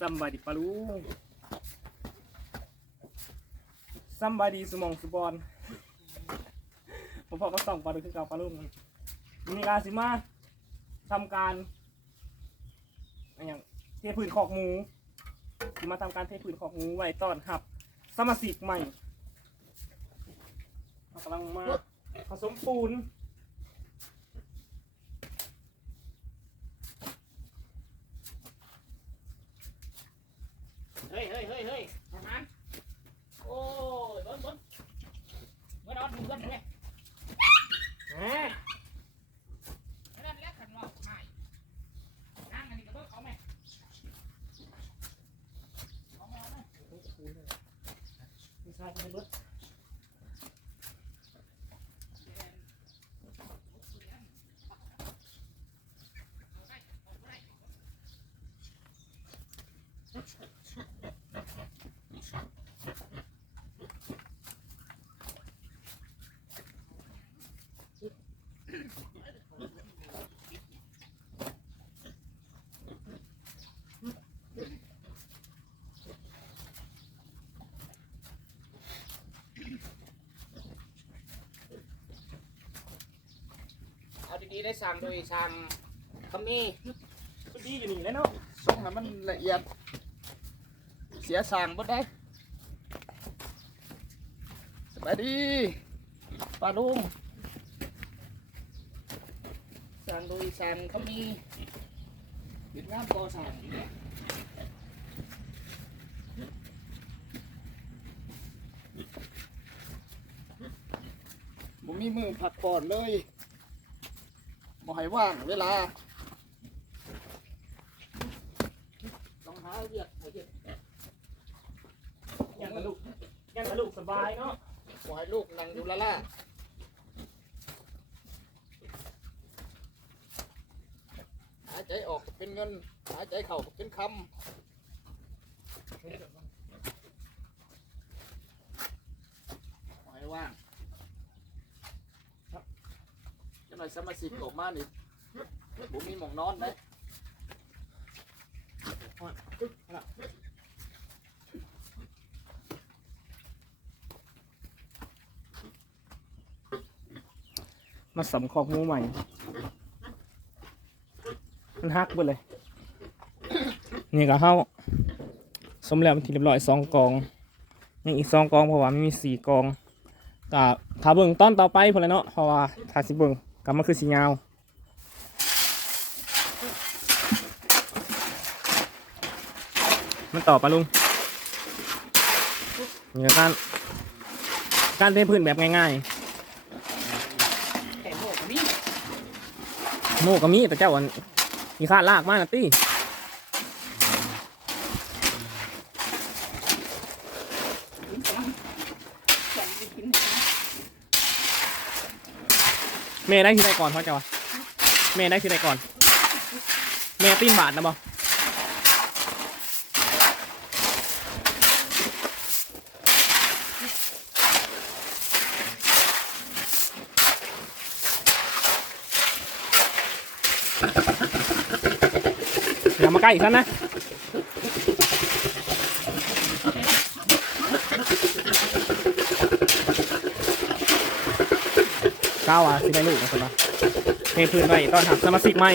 ซัมบาดีปาลุงซัมบาดีสมองสุบอลผมพอก็ส่องปลาลุงคือเก่าปลาลุงมีการสิมาทำการอะไรอย่างเทพื้นขอกหมูสิมาทำการเทพื้นขอกหมูไว้ตอนรับ สมาชิกใหม่กำลังมาผสมปูน เฮ้ยเฮ้ยเฮ้ยเฮ้ยทหารโอ้ยเบิ้งเบิ้งเบิ้งนอนดูกันเลย แหม นั่นแหละขันว่าหายนั่งอันนี้ก็เบิ้งเขาไหมเอาไหมเอาไหม ไม่ใช่ไม่ลด เอา ดีๆได้สั่งโดยสั่งขมีก็ดีอยู่นี่แหล้วเนาะส่งให้มันละเอียด เสียสั่งบ่ได้สบายดีป้าลุงสั่งโดยสั่งขมีหยุดงานก่อสร้างบ่มีมือผักปอนเลย บ่ให้ว่างเวลา ต้องหาเวียกให้เฮ็ดยังกระลูกยังกระลูกสบายเนาะบ่ให้ลูกนั่งอยู่ละล่ะหายใจออกก็เป็นเงิน หายใจเข้าก็เป็นคำบ่ให้ว่างครับจัง หน่อยสมาชิกออกมานี่บ่มีหมองนอนได้มาสำคอกหมูใหม่ มันฮักไปเลย นี่ก็เข้าสมแล้วมันทีเรียบร้อยสองกองยังอีกสองกองเพราะว่ามันมีสี่กองก็ถ้าเบิ่งตอนต่อไปพอแล้วเนาะเพราะว่าถ้าสิเบิ่ง ก็มันคือสียาวมันต่อปะลุงนี่ก็การการเทพื้นแบบง่ายๆแต่โลกนี้โมก็มีแต่เจ้าอันมีค่าลากมากนะตี้ เมย์ได้ที่ใดก่อนพ่อเจ้าวะเมย์ได้ที่ใดก่อนเมย์ตีนบาทนะบออย่ามาใกล้อีกท่านนะ ก้าวอะสิได้ลูกนะคนละเทพื้นไว้ตอนทำสมาชิกใหม่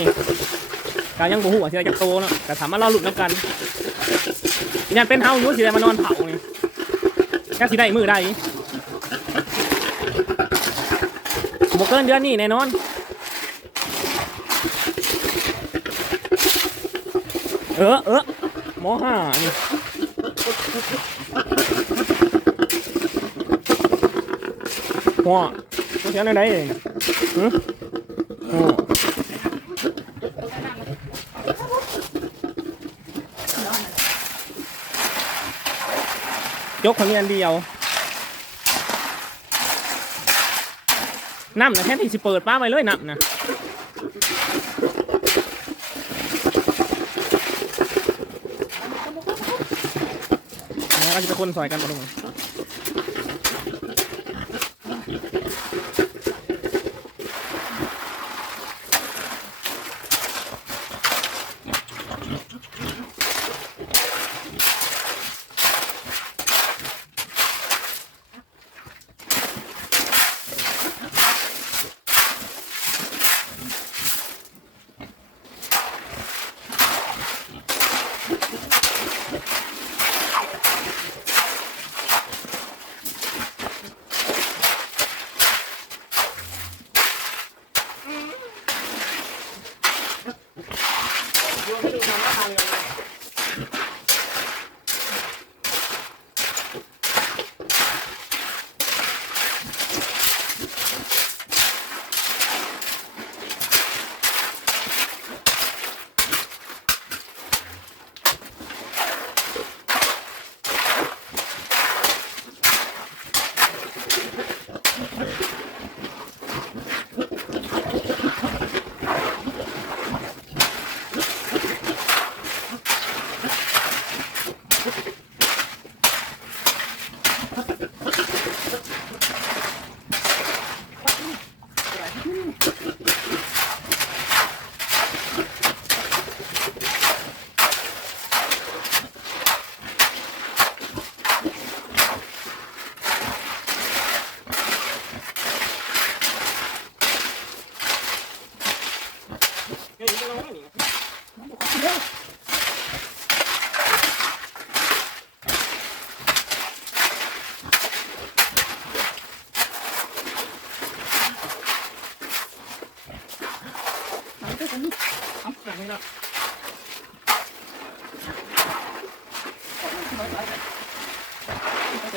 การยังบูหัวที่ได้จากโตเนาะแต่ถามว่ารอหลุดน้ำกันยันเป็นเฮาอยู่สิได้มานอนเผานี่แค่สิได้มือได้บวกเกินเดือนนี้แน่นอนเออเออหมอห้านี่หัวตัว เสียงไหนเองหือหัวยกคนนี้อันเดียว น้ำนะแค่ที่สิเปิดป้าไปเลยน้ำนะแล้วก็จะเป็นคนสอยกันมาลงมาฮ้ย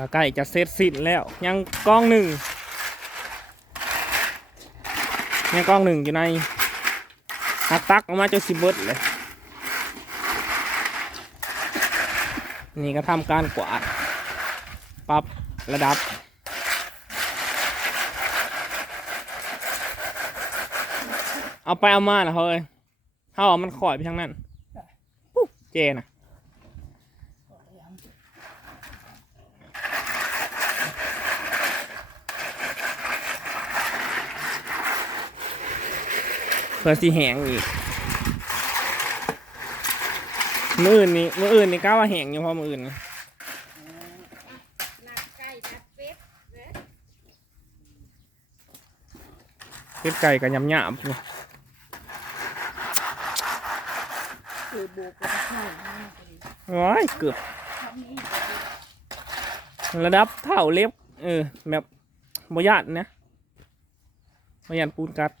ก็ใกล้จะเสร็จสิ้นแล้ว ยังกล้องหนึ่งยังกล้องหนึ่งอยู่ในหักตักออกมาจนสิเบิดเลย นี่ก็ทำการกวาดปรับระดับเอาไปเอามานะเฮ้ยเฮาเอามันข่อยไปทางนั้นปุ๊บเจนะ เพื่อสีแหงอีก มืออื่นนี่มืออื่นนี่ก้าวว่าแหงอยู่พอมืออื่นเป็ดเด้อเป็ดไก่กับยำหยาบอยู่คือบุกเป็นข้าวนี่ก็ดีว้ายเกือบระดับเท่าเล็บ เออ แบบบยานนะบยานปูนกัด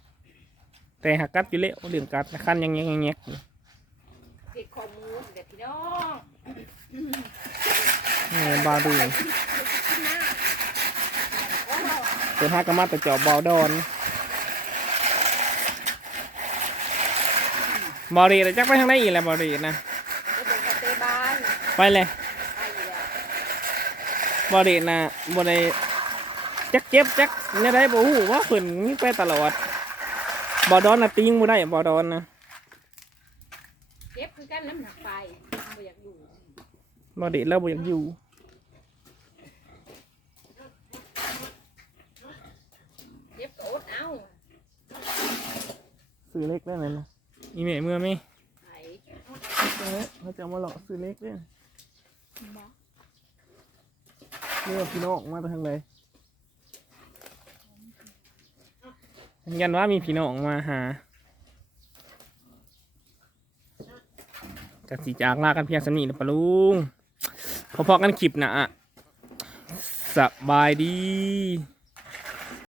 แต่หากกัดอยู่เละเรื่องกัดนะขั้นยังยังยังยังอยู่เด็ดข้อมูลเด็ดพี่น้องนี่บาวดูขึ้นหน้าโอ้โหเปิดห้ากระมาแต่จอบบาวดอนบอรีแต่จักไปทางไหนอีกแล้วบอรีนะไปเป็นสเตบานไปเลยไปอยู่แล้วบอดีนะบอดีจักเจ็บจักเนี่ยได้บ่ฮู้ว่าเพิ่นมีไปตลอด บ่ดอนน่ะติ้งบ่ได้บ่ดอนนะเจ็บคือกันน้ำหนักไปไม่อยากอยู่บ่ดีแล้วบ่อยากอยู่เจ็บก็อดเอาซื้อเล็กได้เลยนะอีเมเมื่อไหมไอ้เออเขาจะเอามาหลอกซื้อเล็กเด้อบ่เรียกพี่น้องมาแต่ทางใดยืน ยันว่ามีพี่น้องมาหากสิจากลากันเพียงสำนีนะปะลุงพอๆกันคลิปนะสบายดี